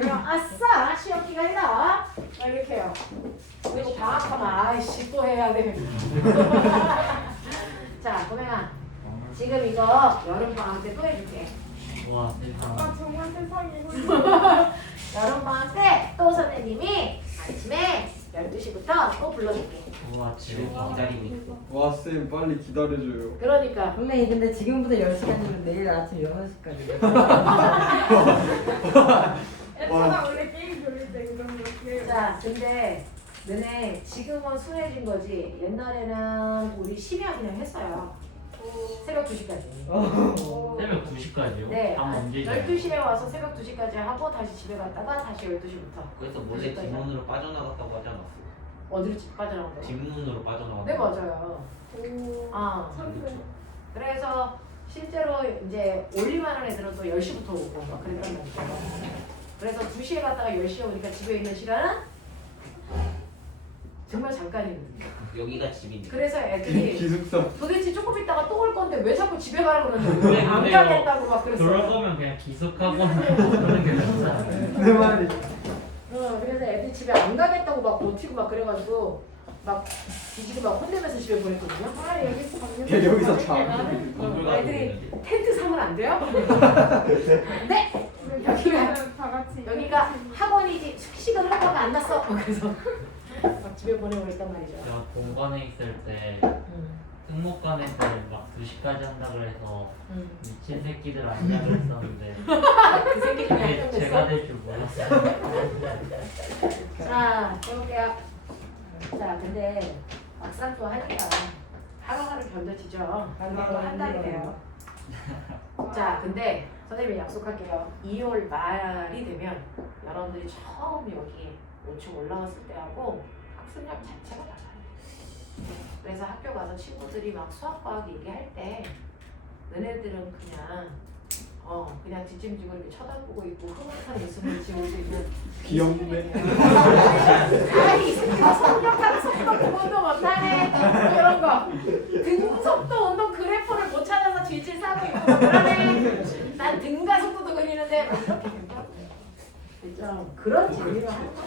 되면 아싸 시험 기간이다 이렇게 해요. 그리고 방학하면 아이씨 또 해야 돼. 자 고명아 지금 이거 여름 방학 때 또 해줄게. 와 세상. 정말 세상에. 여름 방학 때 또 선생님이 아침에 12시부터 또 불러줄게. 와 집에서 기다리고 있어. 와 쌤 빨리 기다려줘요. 그러니까 선생님 근데 지금부터 10시까지면 내일 아침 6시까지 애초가 원래 게임 돌릴 때 이런 거 기회. 자 근데 너네 지금은 순해진 거지 옛날에는 우리 심야 그냥 했어요. 새벽 2시까지. 새벽 2시까지요? 네. 밤 언제 자요? 12시에 와서 새벽 2시까지 하고 다시 집에 갔다가 다시 12시부터. 그래서 몰래 뒷문으로 빠져나갔다고 하지 않았어? 어디로 빠져나온 거야? 뒷문으로 빠져나갔다고. 네 맞아요. 오. 아 참그. 그래서 실제로 이제 올림하는 애들은 또 10시부터 오고 막 그랬단 말이죠. 그래서 2시에 갔다가 10시에 오니까 집에 있는 시간은 정말 잠깐이거든요. 여기가 집인데. 그래서 애들이 기숙사. 도대체 조금 있다가 또 올 건데 왜 자꾸 집에 가라 그러는데 근데 안 근데요, 가겠다고 막 그럴 그랬어요. 거면 그냥 기숙하거나 그런 게 낫잖아. 내 말이. 그래서 애들이 집에 안 가겠다고 막 버티고 막 그래가지고 막 뒤지고 막 혼내면서 집에 보냈거든요. 아 여기서 방금. 걔 여기서 자. 애들이 텐트 사면 안 돼요? 네. 여기가 다 같이. 여기가 학원이지 숙식은 학원가 안 났어. 그래서 막 집에 보내고 있단 말이죠. 제가 공관에 있을 때 음. 특목관 애들 막 2시까지 한다 그래서 음. 미친 새끼들 아니냐 그랬었는데 그 새끼 중에 한 명 그게 제가 됐어. 될 줄 몰랐어요. 자, 해볼게요. 자, 근데 막상 또 하니까 하루하루 견뎌지죠. 근데 또 한 달이 돼요. 자, 근데 선생님이 약속할게요. 2월 말이 되면 여러분들이 처음 여기 5층 올라갔을 때하고 학습력 자체가 달라요. 그래서 학교 가서 친구들이 막 수학, 과학 얘기할 때 너네들은 그냥 뒷짐지고 이렇게 쳐다보고 있고 흐뭇한 웃음을 지을 수 있는 귀엽네. 아이 새끼가 성격하는 속도 구분도 못하네 뭐 이런 거 등속도 운동 그래프를 못 찾아서 질질 싸고 있고 뭐 그러네 난 등가 속도도 그리는데 뭐 이렇게 그죠 그런 재미로 하는 거야.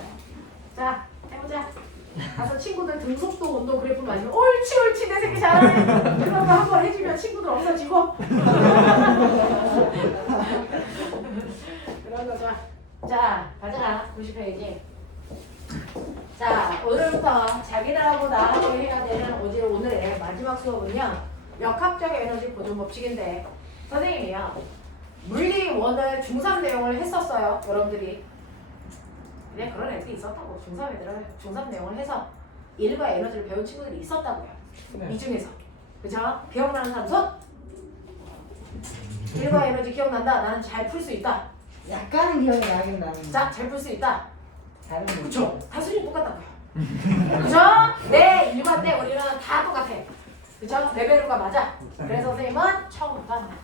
자 해보자. 가서 친구들 등속도 운동 그래프 맞으면 옳지 옳지 내 새끼 잘하네 그런 거 한 번 해주면 친구들 없어지고 그런 거죠. 자 가자 90페이지. 자 오늘부터 자기들하고 나하고 해야 되는 오늘의 마지막 수업은요 역학적 에너지 보존 법칙인데 선생님이요 물리 원을 중3 내용을 했었어요 여러분들이. 그냥 그런 애들이 있었다고. 중3 애들은 중3 내용을 해서 일과 에너지를 배운 친구들이 있었다고요. 네. 이 중에서 그죠? 기억나는 사람 손? 일과 에너지 기억난다. 나는 잘 풀 수 있다. 약간은 기억이 나긴 나는데 자, 잘 풀 수 있다. 다른 거 그쵸? 다 수준이 똑같다고요. 그죠? 내 일과 때 우리는 다 똑같아. 그쵸? 레벨로가 맞아. 그래서 선생님은 처음부터 한다.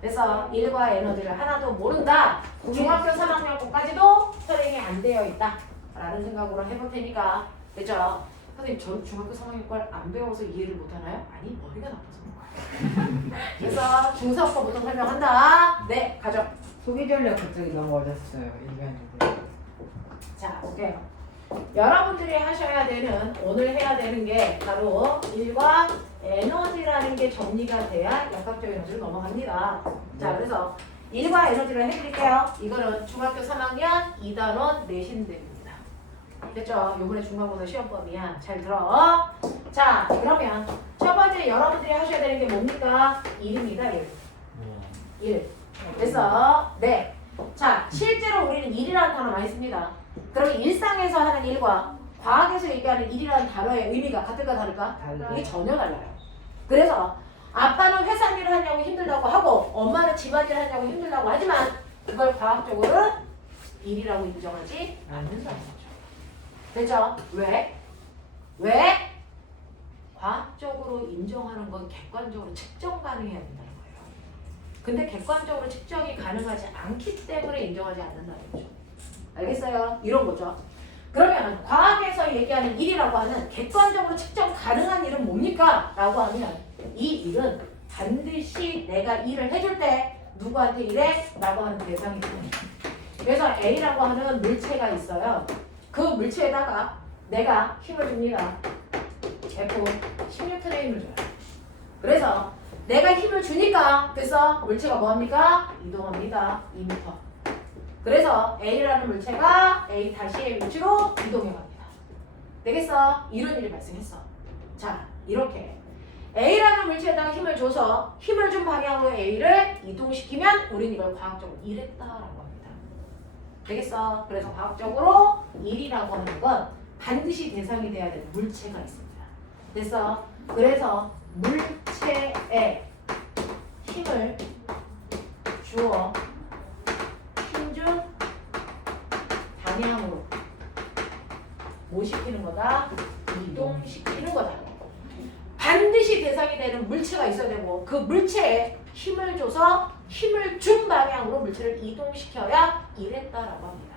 그래서 일과 에너지를 하나도 모른다. 중학교 3학년 거까지도 설명이 안 되어 있다. 라는 생각으로 해볼 테니까. 그죠? 선생님, 저 중학교 3학년 걸 안 배워서 이해를 못하나요? 아니, 머리가 나빠서 그런 거예요. 그래서 중3 거부터 설명한다. 네, 가죠. 소비 전략 그쪽이 너무 어렵어요 일반인들. 자, 볼게요. 여러분들이 하셔야 되는, 오늘 해야 되는 게 바로 일과 에너지라는 게 정리가 돼야 역학적 에너지로 넘어갑니다. 자, 그래서 일과 에너지를 해드릴게요. 이거는 중학교 3학년 2단원 내신들입니다. 됐죠? 요번에 중간고사 시험법이야. 잘 들어. 자, 그러면 첫 번째 여러분들이 하셔야 되는 게 뭡니까? 일입니다, 일. 일. 그래서 네. 자, 실제로 우리는 일이라는 단어 많이 씁니다. 그러면 일상에서 하는 일과 과학에서 얘기하는 일이라는 단어의 의미가 같을까 다를까? 달라요. 이게 전혀 달라요. 그래서 아빠는 회사 일을 하냐고 힘들다고 하고 엄마는 집안일 하냐고 힘들다고 하지만 그걸 과학적으로는 일이라고 인정하지 않는다는 거죠. 됐죠? 왜? 왜? 과학적으로 인정하는 건 객관적으로 측정 가능해야 된다는 거예요. 근데 객관적으로 측정이 가능하지 않기 때문에 인정하지 않는다는 거죠. 알겠어요? 이런 거죠. 그러면 과학에서 얘기하는 일이라고 하는 객관적으로 측정 가능한 일은 뭡니까? 라고 하면 이 일은 반드시 내가 일을 해줄 때 누구한테 일해? 라고 하는 대상이 됩니다. 그래서 A라고 하는 물체가 있어요. 그 물체에다가 내가 힘을 줍니다. F 10N의 힘을 줘요. 그래서 내가 힘을 주니까 그래서 물체가 뭐합니까? 이동합니다. 2m. 그래서 A라는 물체가 A 다시의 위치로 이동해 갑니다. 되겠어? 이런 일이 발생했어. 자, 이렇게 A라는 물체에다가 힘을 줘서 힘을 준 방향으로 A를 이동시키면 우리는 이걸 과학적으로 이랬다라고 합니다. 되겠어? 그래서 과학적으로 일이라고 하는 건 반드시 대상이 돼야 되는 물체가 있습니다. 됐어? 그래서 물체에 힘을 주어 힘준 방향으로 뭐 시키는 거다? 이동시키는 거다. 반드시 대상이 되는 물체가 있어야 되고 그 물체에 힘을 줘서 힘을 준 방향으로 물체를 이동시켜야 이랬다라고 합니다.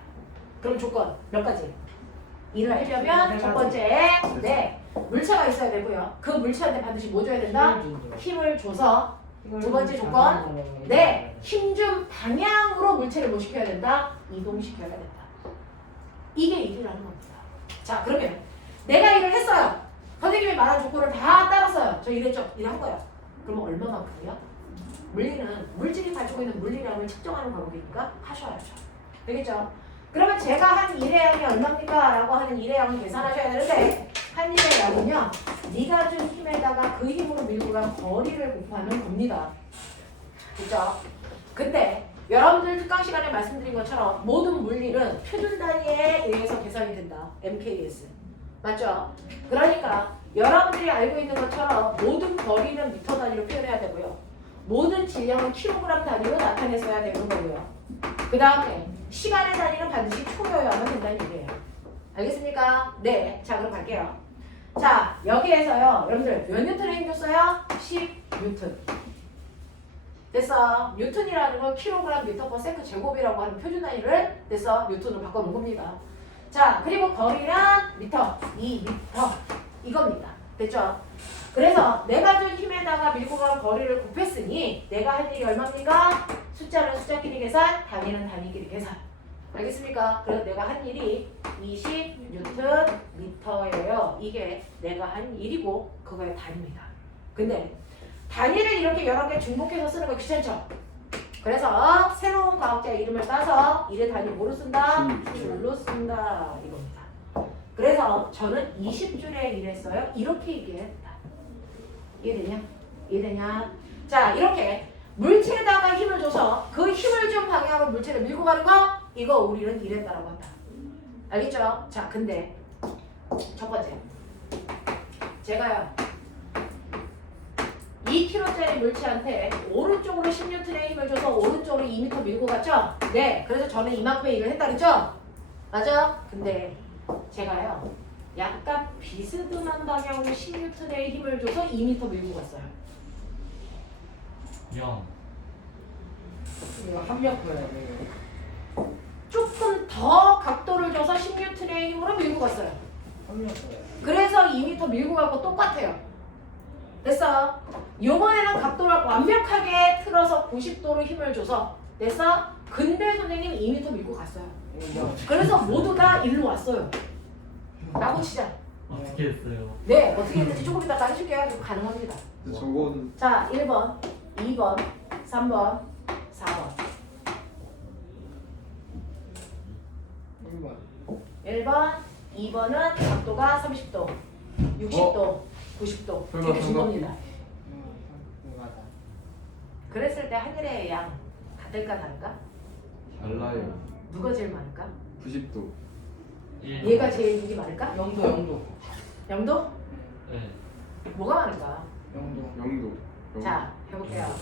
그럼 조건 몇 가지? 일을 하려면 첫 번째 네 물체가 있어야 되고요. 그 물체한테 반드시 뭐 줘야 된다? 힘을 줘서 두 번째 조건 네 힘 준 방향으로 물체를 뭐 시켜야 된다? 이동시켜야 된다. 이게 일이라는 겁니다. 자 그러면 내가 일을 했어요. 선생님이 말한 조건을 다 따랐어요. 저 이랬죠? 일한 거예요. 그러면 얼마만큼이요? 물리는 물질이 가지고 있는 물리량을 측정하는 방법이니까 하셔야죠. 되겠죠? 그러면 제가 한 일의 양이 얼마입니까? 라고 하는 일의 양을 계산하셔야 되는데 한 일의 양은요. 네가 준 힘에다가 그 힘으로 밀고 간 거리를 곱하는 겁니다. 그죠? 근데 여러분들 특강 시간에 말씀드린 것처럼 모든 물리는 표준 단위에 의해서 계산이 된다. MKS. 맞죠? 그러니까 여러분들이 알고 있는 것처럼 모든 거리는 미터 단위로 표현해야 되고요. 모든 질량은 킬로그램 단위로 나타냈어야 되는 거고요. 그 다음에 시간의 단위는 반드시 초여야만 된다는 얘기예요. 알겠습니까? 네. 자 그럼 갈게요. 자 여기에서요. 여러분들 몇 뉴턴의 힘 줬어요? 10뉴턴. 됐어. 뉴턴이라는 건 킬로그램 미터 퍼 세컨 제곱이라고 하는 표준 단위를 됐어. 뉴턴으로 바꿔놓은 겁니다. 자 그리고 거리는 미터, 2미터 이겁니다. 됐죠? 그래서 내가 준 힘에다가 밀고 간 거리를 곱했으니 내가 할 일이 얼마입니까? 숫자는 숫자끼리 계산, 단위는 단위끼리 계산. 알겠습니까? 그래서 내가 한 일이 20뉴턴 미터예요. 이게 내가 한 일이고 그거의 단위입니다. 근데 단위를 이렇게 여러 개 중복해서 쓰는 거 귀찮죠? 그래서 새로운 과학자의 이름을 따서 일의 단위 뭐로 쓴다? 줄로 쓴다 이겁니다. 그래서 저는 20줄에 일했어요. 이렇게 얘기했다. 이해되냐? 이해되냐? 자 이렇게 물체에다가 힘을 줘서 그 힘을 준 방향으로 물체를 밀고 가는 거 이거 우리는 이랬다라고 한다. 알겠죠? 자 근데 첫 번째 제가요 2kg짜리 물체한테 오른쪽으로 10N의 힘을 줘서 오른쪽으로 2m 밀고 갔죠? 네. 그래서 저는 이만큼의 일을 했다 그랬죠? 맞아? 근데 제가요 약간 비스듬한 방향으로 10N의 힘을 줘서 2m 밀고 갔어요. 0. 이거 합력 보여요. 조금 더 각도를 줘서 10N의 힘으로 밀고 갔어요. 합력 보여요. 그래서 2m 밀고 가고 똑같아요. 됐어? 요번에는 각도를 완벽하게 틀어서 90도로 힘을 줘서 됐어? 근데 선생님이 2m 밀고 갔어요. 그래서 모두 다 일로 왔어요. 라고 치자. 어떻게 했어요? 네, 어떻게 했는지 조금 이따가 해줄게요. 그거 가능합니다. 근데 저건 자, 1번, 2번, 3번, 4번. 1번. 1번, 2번은 각도가 30도, 60도, 90도 설마 이렇게 준 정답? 겁니다. 맞아. 그랬을 때 하늘의 양 같을까 다를까? 달라요. 누가 제일 많을까? 90도. 1. 얘가 제일 눈이 많을까? 영도. 영도? 네. 뭐가 많을까? 영도. 자, 해볼게요.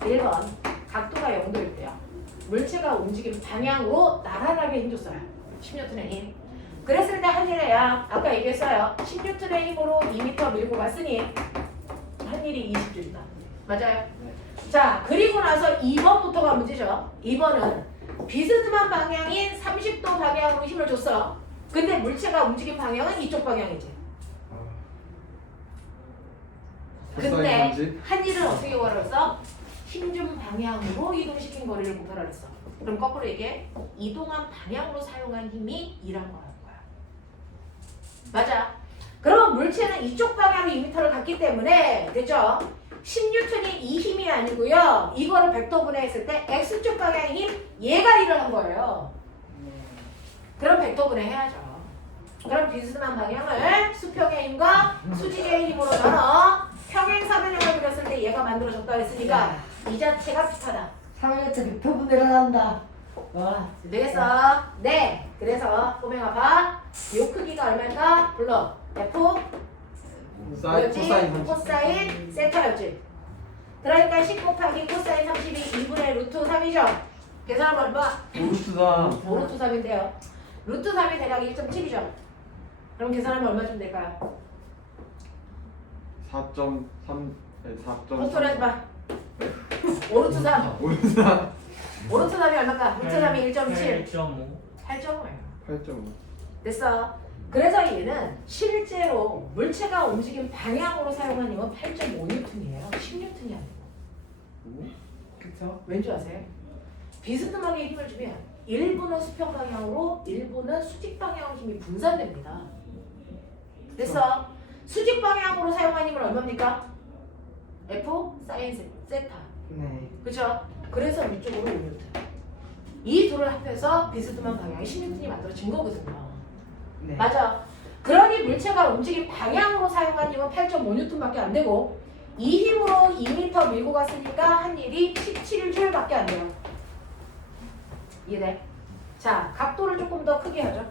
1번, 각도가 0도일 때요. 물체가 움직이는 방향으로 나란하게 힘줬어요. 10N의 힘. 그랬을 때 하늘의 양, 아까 얘기했어요. 10N의 힘으로 2m 밀고 갔으니 한일이 20줄이다. 맞아요? 네. 자, 그리고 나서 2번부터가 문제죠. 2번은 비스듬한 방향인 30도 방향으로 힘을 줬어. 근데 물체가 움직인 방향은 이쪽 방향이지. 근데 한 일은 어떻게 구하라 했어? 힘 준 방향으로 이동시킨 거리를 곱하라 했어. 그럼 거꾸로 얘기해. 이동한 방향으로 사용한 힘이 E란 거라는 거야. 맞아. 그러면 물체는 이쪽 방향으로 2m를 갔기 때문에 됐죠? 10N이 이 힘이 아니고요. 이거를 벡터분해 했을 때 X쪽 방향의 힘 얘가 일을 한 거예요. 그럼 벡터분해 해야죠. 그럼 비스듬한 방향을 수평의 힘과 수직의 힘으로 나눠 평행사변형을 그렸을 때 얘가 만들어졌다 했으니까 이 자체가 비슷하다. 3일째 100%분해를 한다. 와. 되겠어? 네. 그래서 꼬맹아 봐. 요 크기가 얼마인가? 불러. F 뭐였지? 코사인 세타였지. 그러니까 10 곱하기 코사인 32 2분의 루트 3이죠. 계산하면 얼마? 루트다. 5루트 3인데요. 루트 3이 대략 1.7이죠. 그럼 계산하면 얼마쯤 될까요? 4.3 4.3 헛소리 하지 마. 5루트 3. 오르다. 5루트 3이 얼마일까? 루트 3이 1.7. 1.5. 8.5예요. 8.5 됐어. 그래서 얘는 실제로 물체가 움직인 방향으로 사용한 힘은 8.5N이에요. 10N이 아니고. 그쵸? 왠지 아세요? 비스듬하게 힘을 주면 일부는 수평 방향으로 일부는 수직 방향으로 힘이 분산됩니다. 됐어. 수직 방향으로 사용한 힘은 얼마입니까? F 사인 세타. 네. 그죠? 그래서 위쪽으로 5N. 이 둘을 합해서 비스듬한 방향이 10N이 만들어진 거거든요. 네. 맞아. 그러니 물체가 움직인 방향으로 사용한 힘은 8.5N밖에 안 되고 이 힘으로 2m 밀고 갔으니까 한 일이 17J밖에 안 돼요. 이해돼? 자, 각도를 조금 더 크게 하죠.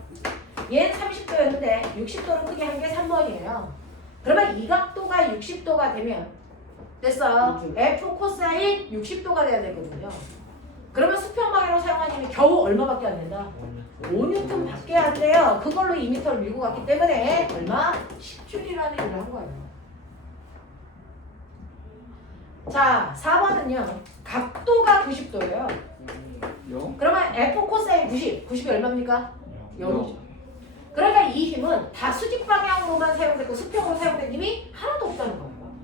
얘는 30도였는데 60도를 크게 한 게 3번이에요. 그러면 이 각도가 60도가 되면 됐어. F 코사인 60도가 돼야 되거든요. 그러면 수평 방향으로 사용한 힘이 겨우 얼마밖에 안 된다? 5N 밖에 안 돼요. 그걸로 2m를 밀고 갔기 때문에 얼마? 10줄이라는 일을 한 거예요. 자, 4번은요. 각도가 90도예요. 0? 그러면 F 코사인 90. 90이 얼마입니까? 0이죠. 0. 그러니까 이 힘은 다 수직 방향으로만 사용됐고 수평으로 사용된 힘이 하나도 없다는 거예요.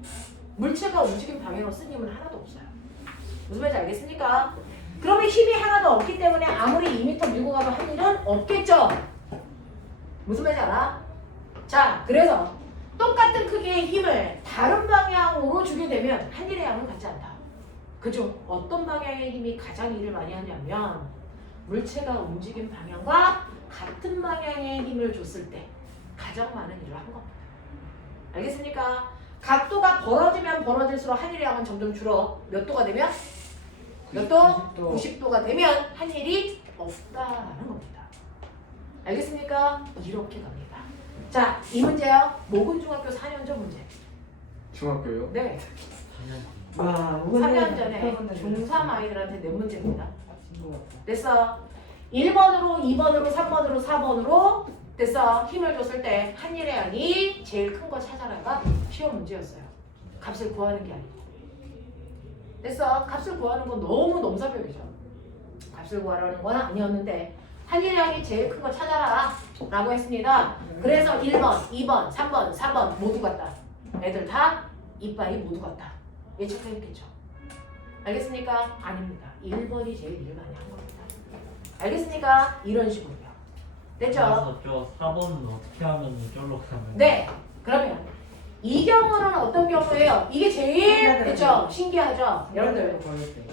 물체가 움직인 방향으로 쓴 힘은 하나도 없어요. 무슨 말인지 알겠습니까? 그러면 힘이 하나도 없기 때문에 아무리 2m 밀고 가도 한 일은 없겠죠? 무슨 말인지 알아? 자, 그래서 똑같은 크기의 힘을 다른 방향으로 주게 되면 한 일의 양은 같지 않다. 그죠? 어떤 방향의 힘이 가장 일을 많이 하냐면 물체가 움직인 방향과 같은 방향의 힘을 줬을 때 가장 많은 일을 한 겁니다. 알겠습니까? 각도가 벌어지면 벌어질수록 한 일의 양은 점점 줄어. 몇 도가 되면? 몇 도? 90도가 되면 한 일이 없다라는 겁니다. 알겠습니까? 이렇게 갑니다. 자, 이 문제요. 모근중학교 4년 전 문제. 중학교요? 네. 와. 4년 전에 중3 아이들한테 낸 문제입니다. 친구 됐어. 1번으로 2번으로 3번으로 4번으로 됐어. 힘을 줬을 때 한 일의 양이 제일 큰 거 찾아라가 시험 문제였어요. 값을 구하는 게 아니고. 됐어. 값을 구하는 건 너무 넘사벽이죠. 값을 구하라는 건 아니었는데 한 일의 양이 제일 큰 거 찾아라 라고 했습니다. 그래서 1번, 2번, 3번, 4번 모두 같다. 애들 다 이빠이 모두 같다. 예측했겠죠. 알겠습니까? 아닙니다. 1번이 제일 일 많이 한 겁니다. 알겠습니까? 이런 식으로요. 됐죠? 그래서 저 4번은 어떻게 하면 쫄로 가면? 네. 그러면 이 경우는 어떤 경우예요? 이게 제일 됐죠? 신기하죠? 여러분들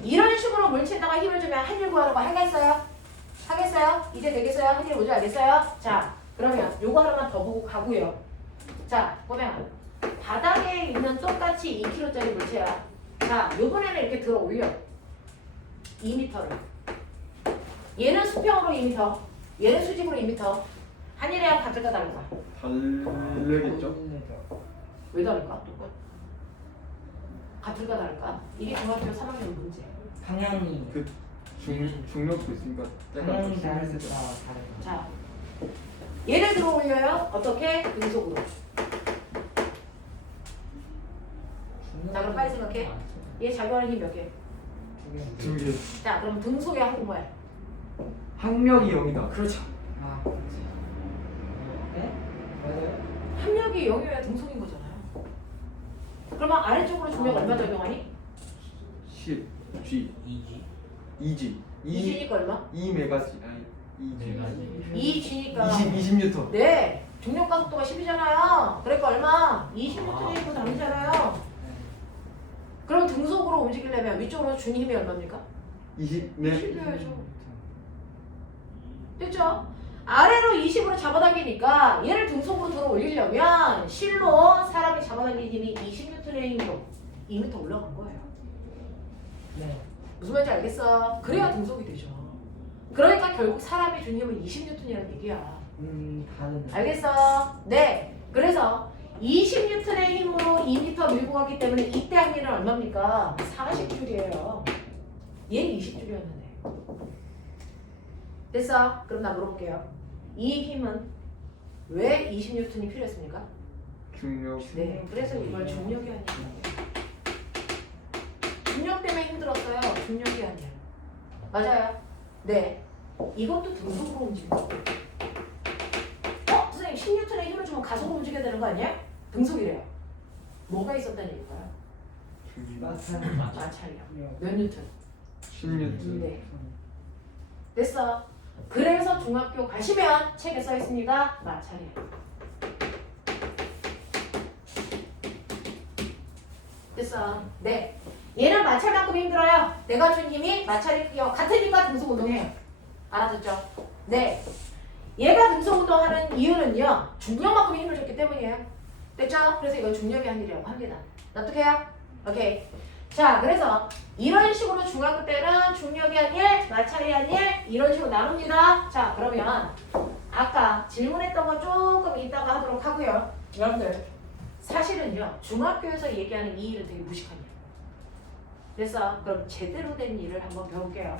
이런 식으로 물체에다가 힘을 주면 한 일 구하는 거 하겠어요? 하겠어요? 이제 되겠어요? 한 일 오지 알겠어요? 자, 그러면 요거 하나만 더 보고 가고요. 자, 보면 바닥에 있는 똑같이 2kg짜리 물체야. 자, 요번에는 이렇게 들어 올려. 2m를. 얘는 수평으로 2m, 얘는 수직으로 2m. 한 일에 한 같을까 다를까? 다르겠죠? 왜 다를까? 같을까 다를까? 이게 중학교 3학년 문제. 방향이 그 중력도 있으니까 방향이 약간 다르니까 다르다. 자, 얘를 들어 올려요. 어떻게? 등속으로. 자, 그럼 빨리 생각해. 얘 작용하는 힘 몇 개? 두 개. 자, 그럼 등속의 항공모야. 학력이 0이다. 그렇죠. 아, 그렇지. 네? 맞아요? 합력이 0이어야 등속인 거잖아요. 그러면 아래쪽으로 중력 얼마 적용하니? 10 G 2G 2G 2G니까 얼마? 2메가지. 아니 2G. 2G니까 20뉴턴. 네, 중력 가속도가 10이잖아요. 그러니까 얼마? 20N이고 당기잖아요. 그럼 등속으로 움직이려면 위쪽으로 준 힘이 얼마입니까? 20. 네. 10이어야죠. 됐죠? 아래로 20으로 잡아당기니까 얘를 등속으로 들어 올리려면 실로 사람이 잡아당긴 힘이 20N의 힘으로 2m 올라간 거예요. 네. 무슨 말인지 알겠어? 그래야 등속이 되죠. 그러니까 결국 사람이 준 힘은 20N이라는 얘기야. 다른. 알겠어? 네. 그래서 20N의 힘으로 2m 밀고 갔기 때문에 이때 항일은 얼마입니까? 40줄이에요. 얘는 20줄이었는데. 됐어? 그럼 나 물어볼게요. 이 힘은 왜 20N이 필요했습니까? 중력. 네. 그래서 이걸 중력이 아니에요. 중력 때문에 힘들었어요. 중력이 아니에요. 맞아요? 네. 이것도 등속으로 움직여요. 선생님 10N의 힘을 주면 가속으로 움직여야 되는 거 아니에요? 등속이래요. 뭐가 있었다는 얘기일까요? 마찰력. 몇 뉴턴? 10뉴턴. 네. 됐어. 그래서 중학교 가시면 책에 써 있습니다. 마찰이에요. 됐어. 네. 얘는 마찰만큼 힘들어요. 내가 준 힘이 마찰이 같으니까 등속 운동해요. 알아듣죠? 네. 얘가 등속 운동하는 이유는요. 중력만큼 힘을 줬기 때문이에요. 됐죠? 그래서 이건 중력이 한 일이라고 합니다. 납득해요? 오케이. 자, 그래서 이런 식으로 중학교 때는 중력이 한 일, 마찰이 한 일, 이런 식으로 나눕니다. 자, 그러면 아까 질문했던 거 조금 이따가 하도록 하고요. 여러분들, 사실은요, 중학교에서 얘기하는 이 일은 되게 무식한 일. 됐어? 그럼 제대로 된 일을 한번 배워볼게요.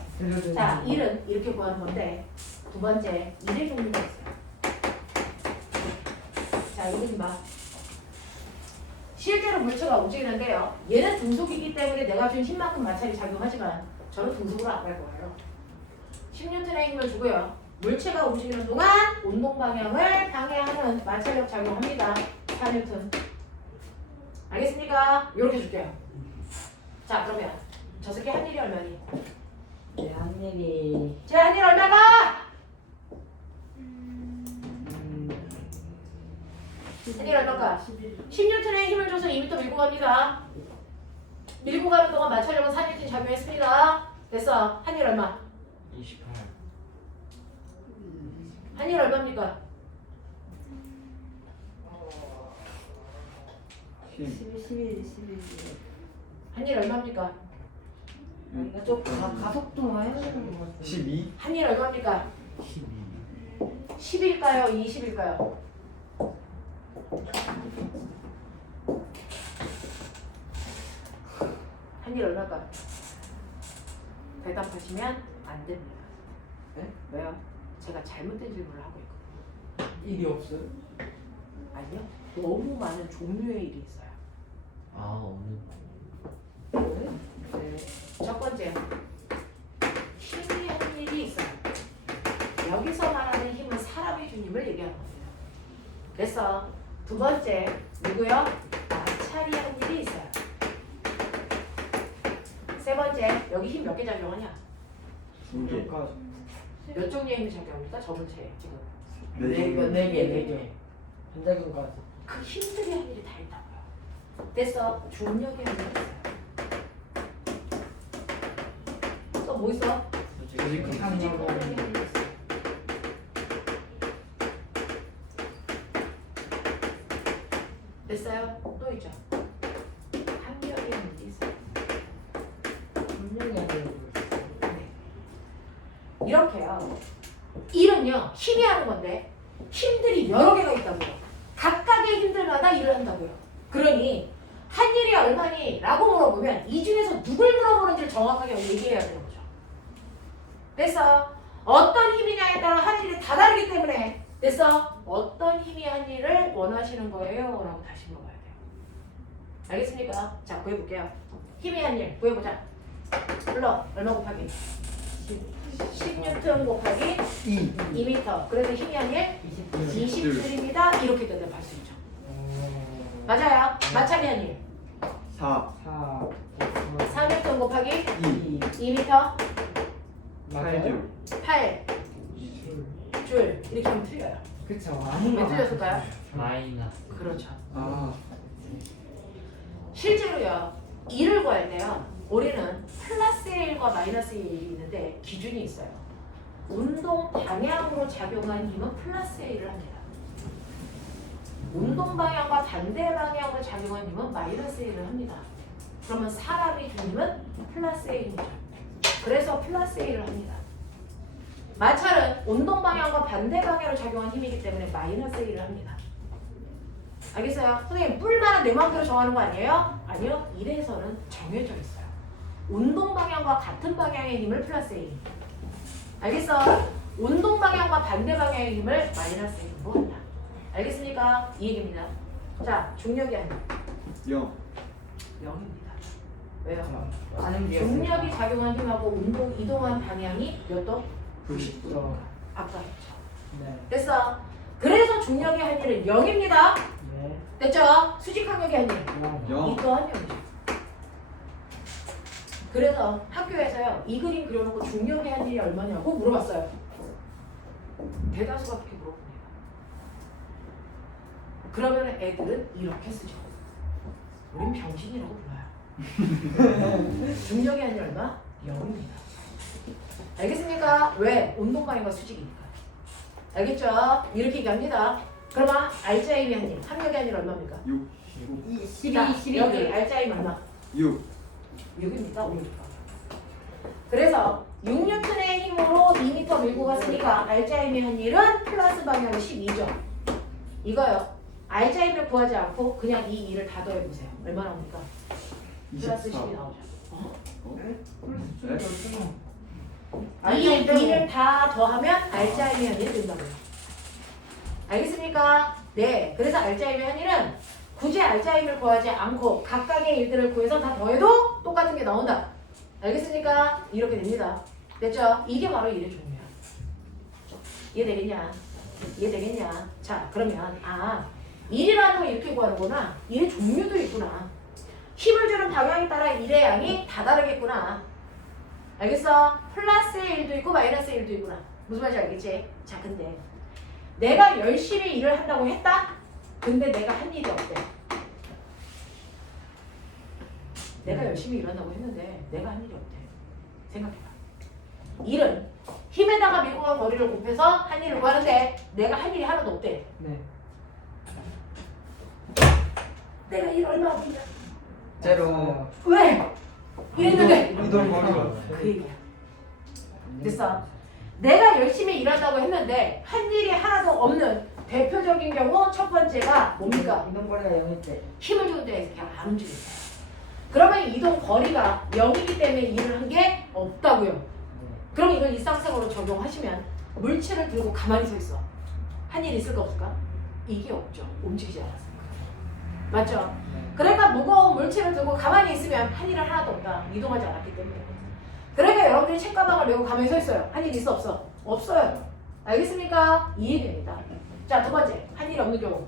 자, 일은 이렇게 구하는 건데, 두 번째, 일의 종류가 있어요. 자, 이거 봐. 실제로 물체가 움직이는데요. 얘는 등속이기 때문에 내가 준 힘만큼 마찰이 작용하지만 저는 등속으로 안 갈 거예요. 10N의 힘을 주고요. 물체가 움직이는 동안 운동 방향을 방해하는 마찰력 작용합니다. 4N. 알겠습니까? 이렇게 줄게요. 자, 그러면 저 새끼 한 일이 얼마니? 네, 한 일이 제 한 일 얼마가? 한 일 얼마가? 10N의 힘을 줘서 2m 밀고 갑니다. 밀고 가는 동안 마찰력은 4N 작용했습니다. 됐어. 한 일 얼마? 28. 한 일 얼마입니까? 11. 한 일 얼마입니까? 좀 가속도가 해야 되는 것 같아요. 12. 한 일 얼마입니까? 12. 10일까요? 20일까요? 한 일 얼마일까? 대답하시면 안 됩니다. 네? 왜요? 제가 잘못된 질문을 하고 있거든요. 일이 없어요? 아니요. 너무 많은 종류의 일이 있어요. 아 오늘 네. 첫 번째, 힘이 하는 일이 있어요. 여기서 말하는 힘은 사람의 준 힘을 얘기하는 겁니다. 그래서 두 번째, 누구요? 마찰이 하는 일이 있어요. 세 번째, 여기 힘 몇 개 작용하냐? 2개. 몇 종류의 힘이 작용합니까? 저번주에 지금. 4개. 4개. 반작용까지. 그 힘들이 한 일이 다 있다고요. 됐어. 중력이 한 일이 있어요. 또 뭐 있어? 조직함. 수직함이 한 일이 있어요. 됐어요? 또 있죠? 합력이 한 일이 있어요. 분명히 안 되고 네. 이렇게요. 일은요, 힘이 하는 건데 힘들이 여러 개가 있다고요. 각각의 힘들마다 일을 한다고요. 그러니 한 일이 얼마니? 라고 물어보면 이 중에서 누굴 물어보는지를 정확하게 얘기해야 되는 거죠. 됐어? 어떤 힘이냐에 따라 한 일이 다 다르기 때문에 됐어? 어떤 힘이 한 일을 원하시는 거예요? 라고 다시 물어봐야 돼요. 알겠습니까? 자, 구해볼게요. 힘이 한 일 구해보자. 불러. 얼마 곱하기? 10N 곱하기 2m. 그래서 힘이 한 일? 20줄입니다. 이렇게 대답할 수 있죠. 맞아요. 마찰이 한 일. 4. 4. 3N 곱하기 2. 2m. 맞아요? 8 줄 이렇게 하면 틀려요. 그쵸. 아닌 왜 거 틀렸을까요? 마이너스. 그렇죠. 아 실제로요. 2를 구할 때요. 우리는 플러스 1과 마이너스 1이 있는데 기준이 있어요. 운동 방향으로 작용한 힘은 플러스 1을 합니다. 운동 방향과 반대 방향으로 작용한 힘은 마이너스 1을 합니다. 그러면 사람이 준 힘은 플러스 1이죠. 그래서 플러스 1을 합니다. 마찰은 운동 방향과 반대 방향으로 작용한 힘이기 때문에 마이너스 1을 합니다. 알겠어요? 선생님 뿔만은 내 마음대로 정하는 거 아니에요? 아니요. 이래서는 정해져 있어요. 운동 방향과 같은 방향의 힘을 플러스 1. 알겠어? 운동 방향과 반대 방향의 힘을 마이너스 1로 한다. 알겠습니까? 이 얘기입니다. 자, 중력이 아니에요. 0 0입니다. 왜요? 아는 게 중력이 작용한 힘하고 운동 이동한 방향이 몇 도? 90도. 아까 했죠. 네. 됐어. 그래서 중력의 한일은 0입니다. 네. 됐죠? 수직 항력의 한일. 0 이 또한 0이죠. 그래서 학교에서요. 이 그림 그려놓고 중력의 한일이 얼마냐고 물어봤어요. 대다수가 그렇게 물어봅니다. 그러면 애들은 이렇게 쓰죠. 우린 병신이라고 불러요. 중력의 한일 얼마? 0입니다. 알겠습니까? 왜? 운동 방향과 수직이니까. 알겠죠? 이렇게 얘기합니다. 그러면 알짜임이 한일, 항력의 한일 얼마입니까? 6 자, 여기 알짜임 얼마? 6 6입니다. 5. 그래서 6N의 힘으로 2m 밀고 갔으니까 알짜임의 한일은 플러스 방향은 12죠. 이거요. 알짜임을 구하지 않고 그냥 이 2를 다 더해보세요. 얼마 나옵니까? 플러스 24 10이 나오죠. 네? 이 2를 다 더하면 알짜임의 한일이 된다고요. 알겠습니까? 네. 그래서 알짜임의 한일은 굳이 알짜임을 구하지 않고 각각의 일들을 구해서 다 더해도 똑같은 게 나온다. 알겠습니까? 이렇게 됩니다. 됐죠? 이게 바로 일의 종류야. 이해되겠냐? 이해되겠냐? 자, 그러면 일이라는 걸 이렇게 구하는구나. 일의 종류도 있구나. 힘을 주는 방향에 따라 일의 양이 다 다르겠구나. 알겠어? 플러스의 1도 있고 마이너스의 1도 있구나. 무슨 말인지 알겠지? 자, 근데 내가 열심히 일을 한다고 했다? 근데 내가 한 일이 없대. 내가 열심히 일한다고 했는데 내가 한 일이 없대. 생각해봐. 일은 힘에다가 밀고 간 거리를 곱해서 한 일을 구하는데 내가 한 일이 하나도 없대. 네. 내가 일 얼마 없냐? 제로. 왜? 이랬는데 이동 거리가 그 얘기야. 됐어? 내가 열심히 일한다고 했는데 한 일이 하나도 없는 대표적인 경우 첫 번째가 뭡니까? 이동 거리가 0일 때. 힘을 주는데 그냥 안 움직였어요. 그러면 이동 거리가 0이기 때문에 일을 한 게 없다고요. 네. 그럼 이걸 일상생활로 적용하시면 물체를 들고 가만히 서 있어. 한 일 있을까 없을까? 이게 없죠. 움직이지 않았으니까. 맞죠? 네. 그러니까 무거운 물체를 들고 가만히 있으면 한 일은 하나도 없다. 이동하지 않았기 때문에. 그러니까 여러분들이 책가방을 메고 가만히 서 있어요. 한 일 있어 없어? 없어요. 알겠습니까? 이해됩니다. 자, 두 번째. 한 일 없는 경우.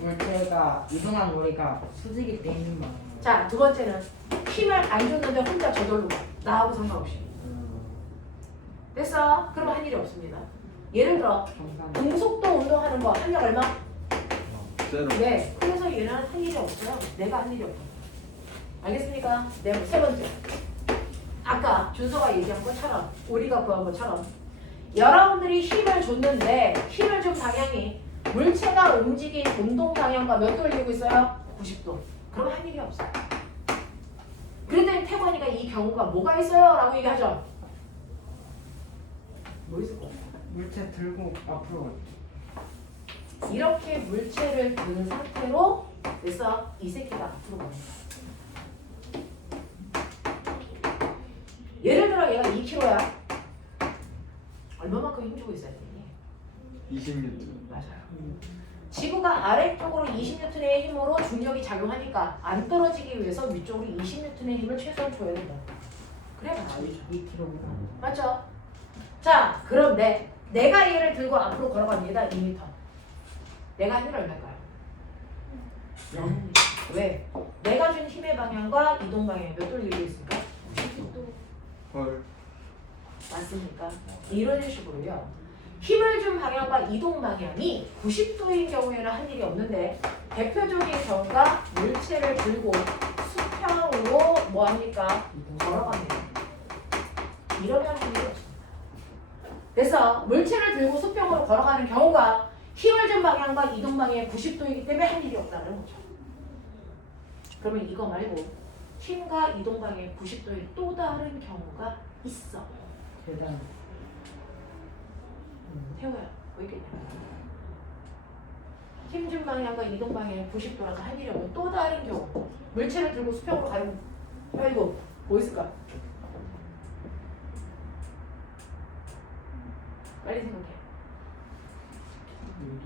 물체가 이동한 거리가 수직이 돼 있는 거 아니에요? 자, 두 번째는 힘을 안 줬는데 혼자 저절로 가. 나하고 상관없이. 됐어? 그러면 한 일이 없습니다. 예를 들어 정상. 등속도 운동하는 거 한력 얼마? 제로 네. 그래서 얘는 한 일이 없어요. 내가 한 일이 없어. 알겠습니까? 네. 세 번째. 아까 준서가 얘기한 것처럼 우리가 구한 것처럼 여러분들이 힘을 줬는데 힘을 준 방향이 물체가 움직인 운동 방향과 몇 도를 이루고 있어요? 90도. 그럼 한 일이 없어요. 그랬더니 태권이가 이 경우가 뭐가 있어요? 라고 얘기하죠. 뭐 있을 거? 물체 들고 앞으로. 이렇게 물체를 든 상태로 그래서 이 새끼가 앞으로 갑니다. 예를 들어 얘가 2kg야. 얼마만큼 힘주고 있어야 되니? 20N 맞아요. 지구가 아래쪽으로 20N의 힘으로 중력이 작용하니까 안 떨어지기 위해서 위쪽으로 20N의 힘을 최소한 줘야 된다. 그래야 맞죠. 2kg. 맞죠? 자, 그럼 내가 얘를 들고 앞으로 걸어갑니다. 2m. 내가 한 일 얼마일까요? 0입니다. 왜? 내가 준 힘의 방향과 이동 방향이 몇 도를 이루고 있을까? 90도. 헐 맞습니까? 이런 식으로요. 힘을 준 방향과 이동 방향이 90도인 경우에는 할 일이 없는데 대표적인 경우가 물체를 들고 수평으로 뭐 합니까? 걸어갑니다. 이러면 할 일이 없습니다. 그래서 물체를 들고 수평으로 걸어가는 경우가 힘을 준 방향과 이동 방향이 90도이기 때문에 할 일이 없다는 거죠. 그러면 이거 말고 힘과 이동 방향이 90도의 또 다른 경우가 있어. 계단. 태호야, 왜 있겠냐? 힘 준 방향과 이동 방향이 90도라서 할 일이 없는 또 다른 경우. 물체를 들고 수평으로 가는 아이고 뭐 있을까? 빨리 생각해.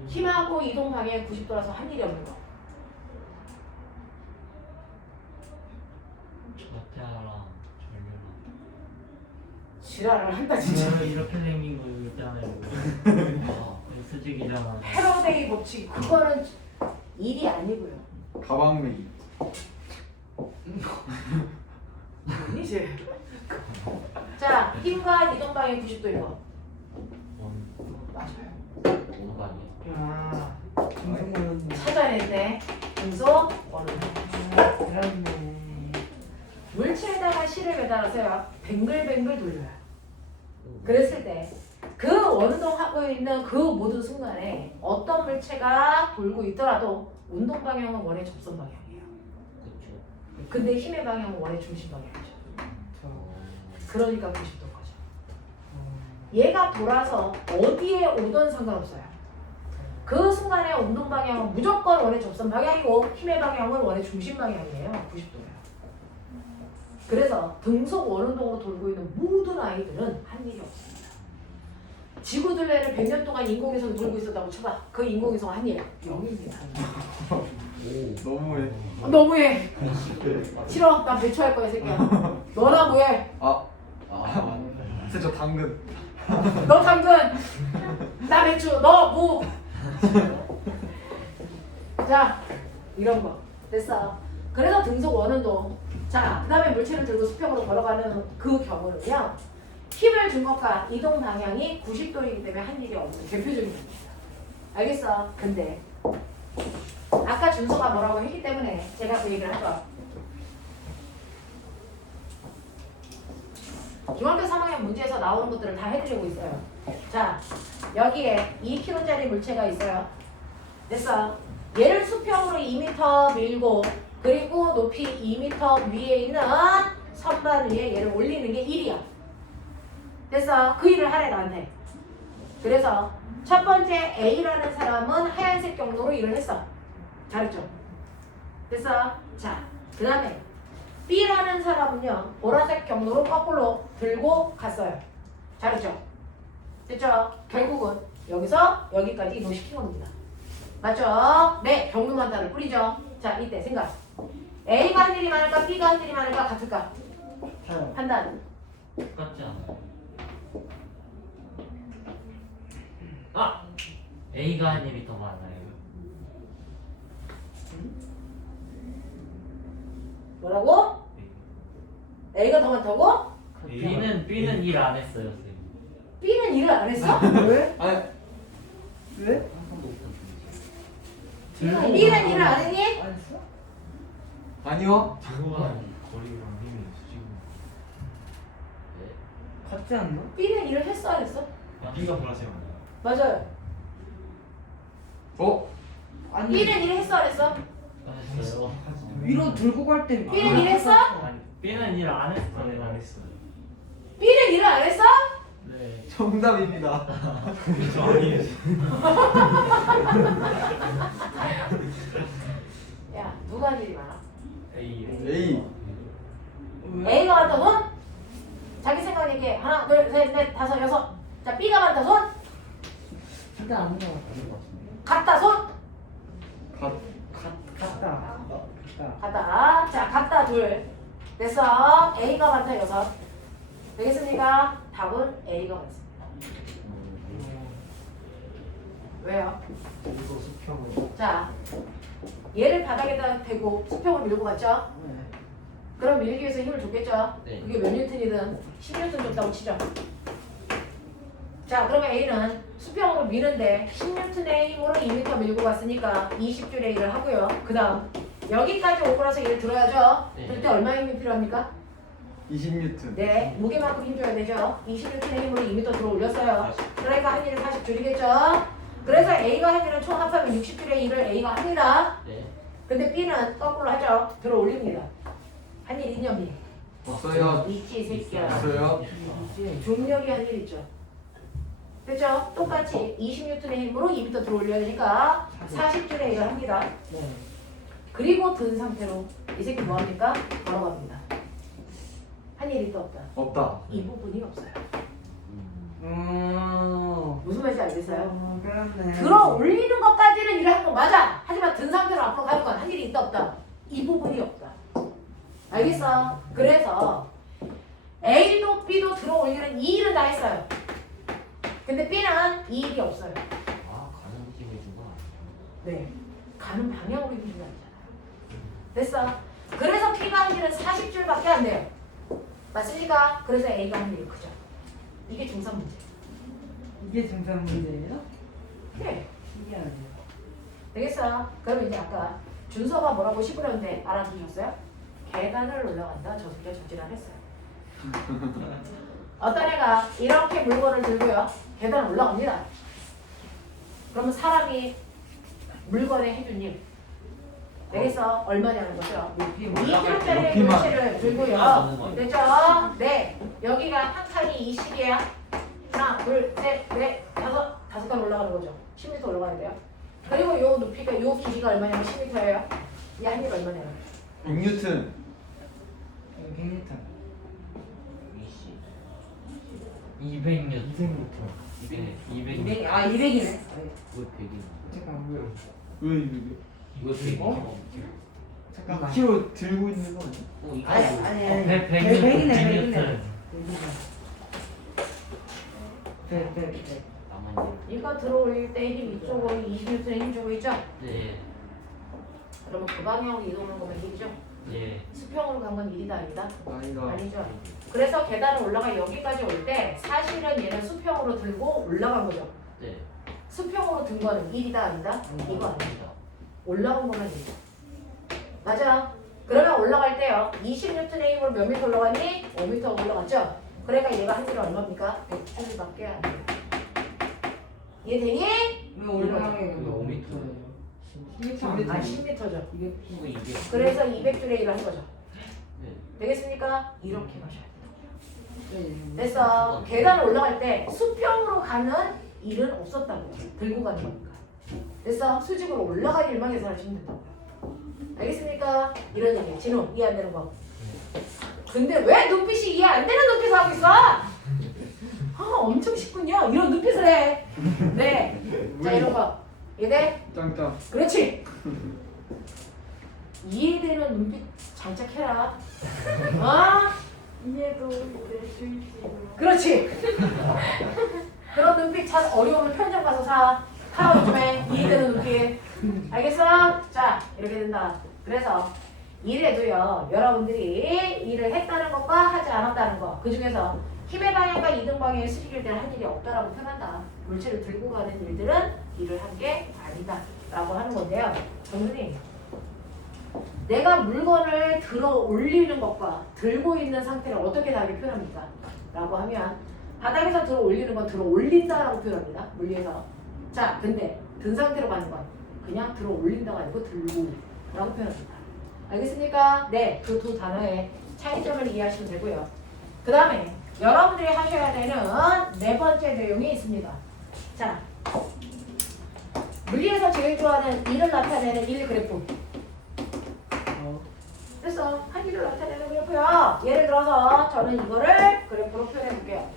힘하고 이동 방향이 90도라서 할 일이 없는 거. 저태아랑 전류랑 지랄을 한다 진짜. 이렇게 생긴 거 있잖아요. 수직이잖아. 패러데이 법칙 그거는 일이 아니고요. 가방매기. 아니지. 자, 힘과 이동 방향 90도인 거. 맞아요. 원반이. 아, 중성모였네. 찾아냈네. 금속 원을. 그렇네. 물체에다가 실을 매달아서요. 뱅글뱅글 돌려요. 그랬을 때 그 원운동하고 있는 그 모든 순간에 어떤 물체가 돌고 있더라도 운동 방향은 원의 접선 방향이에요. 그쵸. 근데 힘의 방향은 원의 중심 방향이죠. 저. 그러니까 90도 거죠. 얘가 돌아서 어디에 오든 상관없어요. 그 순간의 운동 방향은 무조건 원의 접선 방향이고 힘의 방향은 원의 중심 방향이에요. 90도예요. 그래서 등속 원운동으로 돌고 있는 모든 아이들은 한 일이 없습니다. 지구둘레를 100년 동안 인공위성 돌고 있었다고 쳐봐. 그 인공위성 한 일 0입니다. 너무해. 너무해. 싫어. 난 배추할 거야, 새끼야. 너나 뭐해? 진짜 당근. 너 당근. 나 배추. 너 무. 자, 이런 거. 됐어. 그래서 등속 원운동. 자, 그 다음에 물체를 들고 수평으로 걸어가는 그 경우는요. 힘을 준 것과 이동 방향이 90도이기 때문에 한 일이 없는 대표적인 겁니다. 알겠어? 근데 아까 준서가 뭐라고 했기 때문에 제가 그 얘기를 하죠. 중학교 3학년 문제에서 나오는 것들을 다 해드리고 있어요. 자, 여기에 2kg짜리 물체가 있어요. 됐어? 얘를 수평으로 2m 밀고 그리고 높이 2m 위에 있는 선반 위에 얘를 올리는 게 1이야. 됐어? 그 일을 하래 나한테. 그래서 첫 번째 A라는 사람은 하얀색 경로로 일을 했어. 잘했죠? 됐어? 자, 그 다음에 B라는 사람은요 보라색 경로로 거꾸로 들고 갔어요. 잘했죠? 됐죠? 결국은 여기서 여기까지 이동시킨 겁니다. 맞죠? 네, 경로만다를 뿌리죠. 자, 이때 생각. A가 한 일이 많을까? B가 한 일이 많을까? 같을까? 저요. 판단. 똑같지 않아요? 아! A가 한 일이 더 많아요. 뭐라고? A가 더 많다고? B는 일 안 했어요, 쌤. B는 일을 안 했어? 왜? 아니, 왜? B는 일을 안 했니? 안 했어? 아니요. 들고 가는 거리랑 힘이 수직은. 같지 않나? B는 일을 했어 안 했어? B가 보라색 아니야? 맞아요. 아니. B는 일을 했어 안 했어? 했어요. 위로 들고 갈 때. B는 일했어? 아니, B는 일 안 했어요. 안 했어요. B는 일을 안 했어? 네. 정답입니다. 저 아니에요. 야, 누가 할 일이 많아? A. A. A가 많다 손? 자기 생각 얘기해. 하나, 둘, 셋, 넷, 다섯, 여섯. 자, B가 많다 손? 절대 아닌 것 같아. 같다 손? 같다. 같다. 자, 같다 둘. 됐어. A가 많다 여섯. 되겠습니까? 답은 A가 많습니다. 왜요? 이거 수평으로. 자, 얘를 바닥에다 대고 수평을 밀고 갔죠? 네. 그럼 밀기 위해서 힘을 줬겠죠? 네. 그게 몇 뉴턴이든 10뉴턴 줬다고 치죠? 자, 그러면 A는 수평으로 미는데 10N의 힘으로 2m 밀고 갔으니까 20줄의 1을 하고요. 그 다음 여기까지 오고 나서 얘를 들어야죠. 네. 그럴 때 얼마의 힘이 필요합니까? 20N. 네, 무게만큼 힘줘야 되죠. 20N의 힘으로 2m 들어 올렸어요. 그러니까 한 일은 40줄이겠죠. 그래서 A가 한 일은 총 합하면 60줄의 1을 A가 합니다. 네. 근데 B는 거꾸로 하죠. 들어 올립니다. 한 일 있냐, B? 없어요. 있지, 이 새끼야. 없어요. 중력이 한 일 있죠. 그죠? 똑같이 20N의 힘으로 2m 들어 올려야 되니까 40줄의 1을 합니다. 네. 그리고 든 상태로 이 새끼 뭐합니까? 걸어갑니다. 한 일이 또 없다. 없다. 이 부분이 없어요. 음. 무슨 말인지 알겠어요? 그렇네. 들어 올리는 것까지는 일을 한 거 맞아. 하지만 든 상태로 앞으로 가는 건 한 일이 있다 없다. 이 부분이 없다. 알겠어? 그래서 A도 B도 들어 올리는 이 일은 다 했어요. 근데 B는 이 일이 없어요. 아 가는 느낌 해주구나. 네. 가는 방향으로 힘이 아니잖아요. 됐어? 그래서 P가 한 일은 40줄밖에 안 돼요. 맞습니까? 그래서 A가 한 일이 크죠. 이게 중3 문제. 이게 중상 문제예요? 네. 신기하네. 되겠어? 그러면 이제 아까 준서가 뭐라고 시부렸는데 알아두셨어요? 계단을 올라간다. 저 소리가 적절하겠어요. 어떤 애가 이렇게 물건을 들고요. 계단을 올라갑니다. 그러면 사람이 물건에 해준 일. 되겠어? 얼마냐는 거죠. 2kg짜리 높이만. 물체를 들고요. 됐죠? 네. 여기가 한 칸이 20이에요. 하나, 둘, 셋, 넷, 다섯 칸 올라가는 거죠. 10m 올라가야 돼요. 그리고 요 높이가, 요 길이가 얼마냐면 10m예요. 이 한 일 얼마냐면 6N. 100m. 200년. 200. 200. 아 200이네. 이거 100이. 잠깐만. 왜 이게? 이거 100이. 어? 잠깐만. 2kg 들고 있는 거 아니야? 이거 아니. 100 100이네. 뉴턴. 100. 나만 이거 들어올릴 때 힘 이쪽으로 20N의 힘 주고 있죠? 네. 그러면 그 방향으로 이동하는 거면 일이죠? 네. 수평으로 간 건 일이다 아니다? 아니다. 아니죠. 그래서 계단을 올라가 여기까지 올 때 사실은 얘는 수평으로 들고 올라간 거죠. 네. 수평으로 든 거는 일이다 아니다? 이거 아니다. 아니다. 올라간 거는 일이다. 맞아. 그러면 올라갈 때요. 20N의 힘으로 몇 미터 올라가니? 5m 올라갔죠? 그러니까 얘가 한 일은 얼마입니까? 100줄밖에 안 돼요. 이해되니? 왜 올라가게 이거 5m. 10m 아, 안 10m죠. 이게 이거 200. 그래서 200줄의 일을 한 거죠. 네. 되겠습니까? 이렇게 가셔야 돼요. 네. 됐어. 계단을 올라갈 때 수평으로 가는 일은 없었다고요. 들고 가는 거니까. 됐어. 수직으로 올라갈 일만 계산하시면 된다고요. 알겠습니까? 이런 얘기. 진호, 이해 안 되는 거. 근데 왜 눈빛이 이해 안 되는 눈빛을 하고 있어? 엄청 쉽군요. 이런 눈빛을 해. 네. 자, 이런 거. 이해돼? 짱짱. 그렇지. 이해되는 눈빛 장착해라. 아, 이해도 내 주입식으로. 그렇지. 그런 눈빛 참 어려우면 편의점 가서 사. 타워 좀 해. 이해되는 눈빛. 알겠어? 자, 이렇게 된다. 그래서 일에도요. 여러분들이 일을 했다는 것과 하지 않았다는 것. 그 중에서 힘의 방향과 이동 방향의 수직일 때는 한 일이 없다라고 표현한다. 물체를 들고 가는 일들은 일을 한 게 아니다. 라고 하는 건데요. 정선님. 내가 물건을 들어 올리는 것과 들고 있는 상태를 어떻게 다르게 표현합니까? 라고 하면 바닥에서 들어 올리는 건 들어 올린다라고 표현합니다. 물리에서. 자, 근데 든 상태로 가는 건 그냥 들어 올린다가 아니고 들고 라고 표현합니다. 알겠습니까? 네, 그 두 단어의 차이점을 이해하시면 되고요. 그 다음에 여러분들이 하셔야 되는 네 번째 내용이 있습니다. 자, 물리에서 제일 좋아하는 일을 나타내는 일 그래프. 그래서 한 일을 나타내는 그래프요. 예를 들어서 저는 이거를 그래프로 표현해 볼게요.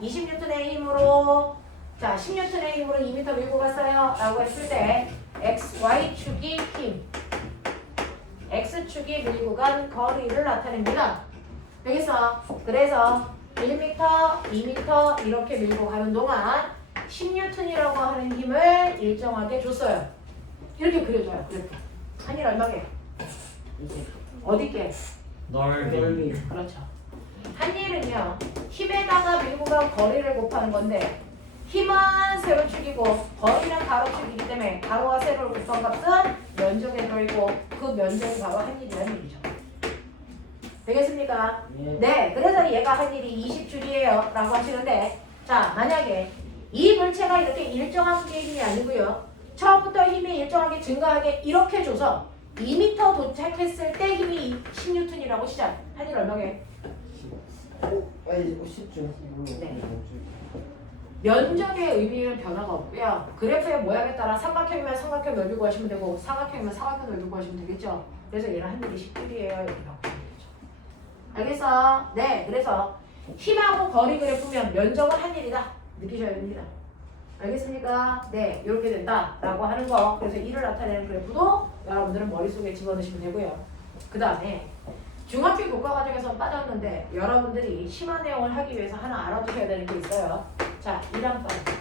20N의 힘으로, 자, 10N의 힘으로 2m 밀고 갔어요. 라고 했을 때 XY축이 힘, X축이 밀고 간 거리를 나타냅니다. 되겠어? 그래서 1m, 2m 이렇게 밀고 가는 동안 10N이라고 하는 힘을 일정하게 줬어요. 이렇게 그려줘요. 그래프. 한 일 얼마게? 이제 어디게? 넓이. 그렇죠. 한 일은요. 힘에다가 밀고 간 거리를 곱하는 건데 힘은 세로축이고 거리는 가로축이기 때문에 가로와 세로를 곱한 값은 면적에 더이고 그 면적이 바로 한일이라는 얘기죠. 되겠습니까? 예. 네, 그래서 얘가 한일이 20줄이에요 라고 하시는데 자, 만약에 이 물체가 이렇게 일정한 무게의 힘이 아니고요. 처음부터 힘이 일정하게 증가하게 이렇게 줘서 2m 도착했을 때 힘이 10N이라고 시작. 한일 얼마게? 아니 10줄. 네. 면적의 의미는 변화가 없고요. 그래프의 모양에 따라 삼각형이면 삼각형 넓이 구하시면 되고 사각형이면 사각형 넓이 구하시면 되겠죠. 그래서 얘는 한일이 10줄이에요. 이렇게 바꾸시면 되죠. 알겠어? 네, 그래서 힘하고 거리 그래프면 면적은 한일이다. 느끼셔야 됩니다. 알겠습니까? 네, 이렇게 된다라고 하는 거. 그래서 이를 나타내는 그래프도 여러분들은 머릿속에 집어넣으시면 되고요. 그 다음에 중학교 교과과정에서 빠졌는데 여러분들이 심화 내용을 하기 위해서 하나 알아두셔야 되는 게 있어요. 자, 1한 빠르기.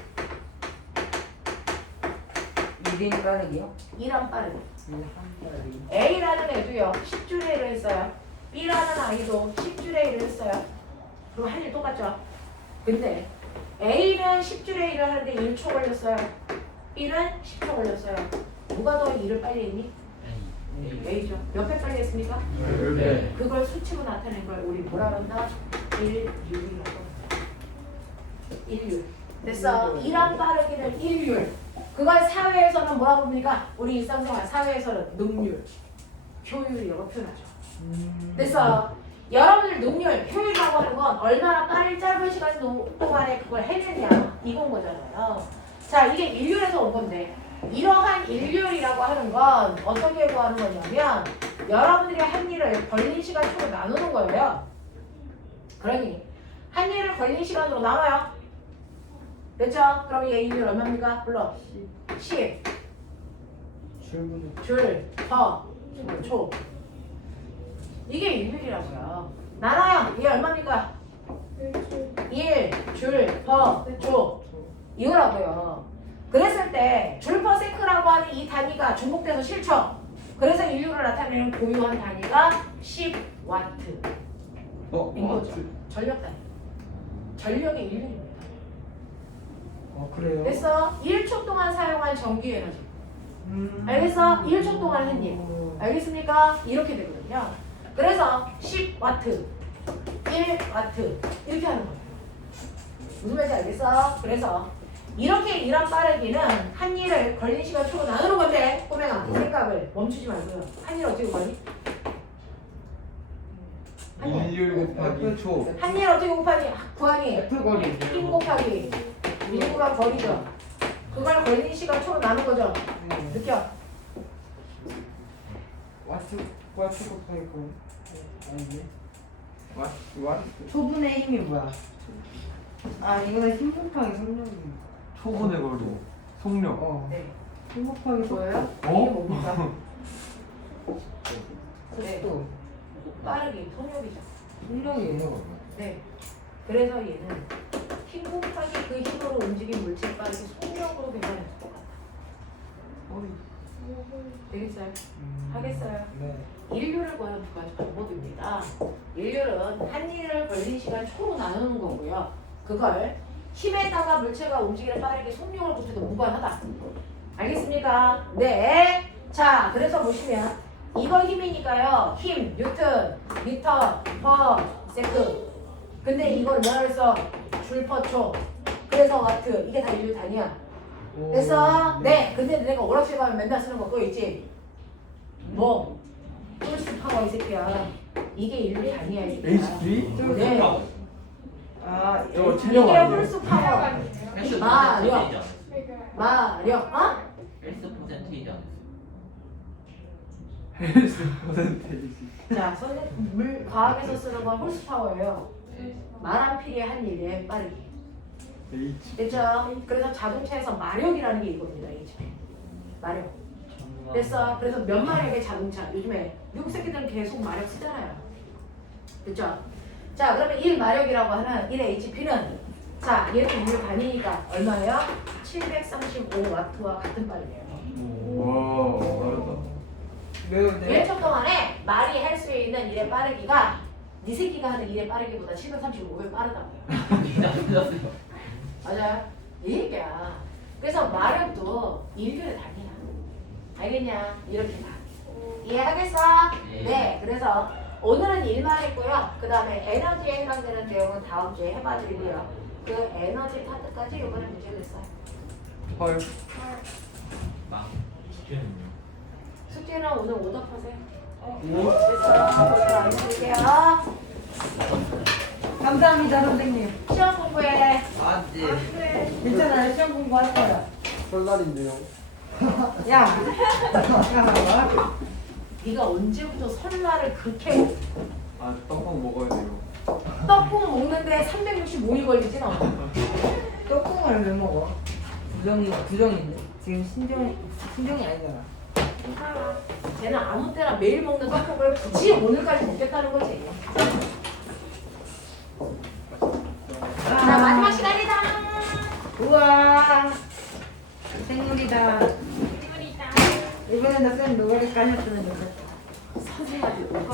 1인 빠르기요? 1한 빠르기. 1한 빠르기. A라는 애도요 10줄의 1을 했어요. B라는 아이도 10줄의 1을 했어요. 그럼 할 일 똑같죠? 근데 A는 10줄의 1을 하는데 1초 걸렸어요. B는 10초 걸렸어요. 누가 더 일을 빨리 했니? A죠. 몇 배 빨리 했습니까? 네. 그걸 수치로 나타낸 걸 우리 뭐라 그런다? 1율이라고 합니다. 1율. 됐어. 1한 빠르기는 1율. 그걸 사회에서는 뭐라고 합니까? 우리 일상생활 사회에서는 능률, 효율이라고 표현하죠. 됐어. 여러분들 능률, 효율이라고 하는 건 얼마나 빠른 짧은 시간 동안에 그걸 해냈냐 이건 거잖아요. 자, 이게 인류에서 온 건데 이러한 인류이라고 하는 건 어떻게 구하는 거냐면 여러분들이 한 일을 걸린 시간 초로 나누는 거예요. 그러니 한 일을 걸린 시간으로 나눠요. 됐죠? 그럼 얘 인류 얼마입니까? 불러. 10 줄, 초. 이게 인류이라고요. 나눠요. 이게 얼마입니까? 1 줄, 초. 이거라고요. 그랬을 때 줄 퍼 세크라고 하는 이 단위가 중복돼서 싫죠. 그래서 인류를 나타내는 고유한 단위가 10와트. 인 거죠. 전력 단위. 전력의 인류입니다. 그래요? 그래서 1초 동안 사용한 전기 에너지. 알겠어? 1초 동안 한 일. 알겠습니까? 이렇게 되거든요. 그래서 10와트, 1와트 이렇게 하는 거예요. 무슨 말인지 알겠어? 그래서 이렇게 일한 빠르기는 한 일을 걸린 시간 초로 나누는 건데 꼬맹아 생각을 멈추지 말고요. 한 일 어떻게 구하니? 한 일. 1율 곱하기 초. 한 일 어떻게 곱하니? 구하니? F 거리. 힘 곱하기 밀구가 거리죠. 그걸 걸린 시간 초로 나눈 거죠. 느껴? 와트 곱하기 거리. 아니지. 와? 초분의 힘이 뭐야? 아 이거는 힘 곱하기 속력이야. 초분의 거리. 속력. 네. 힘 곱하기 속. 보여요? 이게 어? 뭡니까? 네. 속도. 빠르기, 속력이죠. 속력이에요. 네. 그래서 얘는 힘 곱하기 그 힘으로 움직인 물체의 빠르기 속력으로 계산해서 똑같다. 되겠어요? 하겠어요? 네. 인류를 구하는 두 가지 방법입니다. 인류는 한 일을 걸린 시간 초로 나누는 거고요. 그걸 힘에다가 물체가 움직이는 빠르게 속력을 곱해도 무관하다. 알겠습니까? 네. 자, 그래서 보시면 이거 힘이니까요. 힘, 뉴턴, 미터, 퍼, 세크. 근데 이걸 뭐라 그랬어? 줄, 퍼, 초. 그래서 와트. 이게 다 인류 단위야. 그래서 네. 근데 내가 오락실 가면 맨날 쓰는 거 그거 있지? 뭐? 홀스 파워 이 새끼야. 이게 인류 단위야 이 새끼야. HP? 네. 아 저 이게 체력 아니에요? 홀스 파워. 마력. 마력. 어? 헬스 퍼센테이지 안 헬스 퍼센테이지. 자, 물 과학에서 쓰는 건 홀스 파워예요. 말암필의 한 일에 빠르기. H. 됐죠? 그래서 자동차에서 마력이라는 게 이겁니다. H. 마력. 됐어? 그래서 몇 마력의 자동차. 요즘에 미국 새끼들은 계속 마력 쓰잖아요. 됐죠? 자, 그러면 1마력이라고 하는 1의 HP는 자, 얘는 인류 단위니까 얼마예요? 735와트와 같은 빠르게요. 와, 빠르다. 매운데? 1초 동안에 말이 할 수 있는 일의 빠르기가 네 새끼가 하는 일의 빠르기보다 735배 빠르다고요. 맞아요. 이 얘기야. 그래서 말은 일교를 다니야. 알겠냐? 이렇게 다. 이해하겠어? 네. 그래서 오늘은 일만 했고요. 그 다음에 에너지에 해당되는 내용은 다음 주에 해봐드리고요. 그 에너지 파트까지 이번에 문제 냈어요. 헐. 막 숙제는요. 숙제는 오늘 오답하세요. 됐어. 오늘 안 드릴게요. 감사합니다 선생님. 시험 공부해. 아, 네. 괜찮아요. 시험 공부할 거야. 설날인데요. 야, 잠깐만. 네가 언제부터 설날을 그렇게 아, 떡밥 먹어야 돼요. 떡국 먹는데 365일 걸리지 너? 떡국을 왜 먹어? 부정인데. 지금 신정이 아니잖아. 괜찮아. 쟤는 아무 때나 매일 먹는 떡국을 굳이 오늘까지 먹겠다는 거지. 자, 마지막 시간이다. 우와. 생물이다. 우리 다 이번에는 쌤 노가리까지 했으면 좋겠다. 선생님한테 뭐가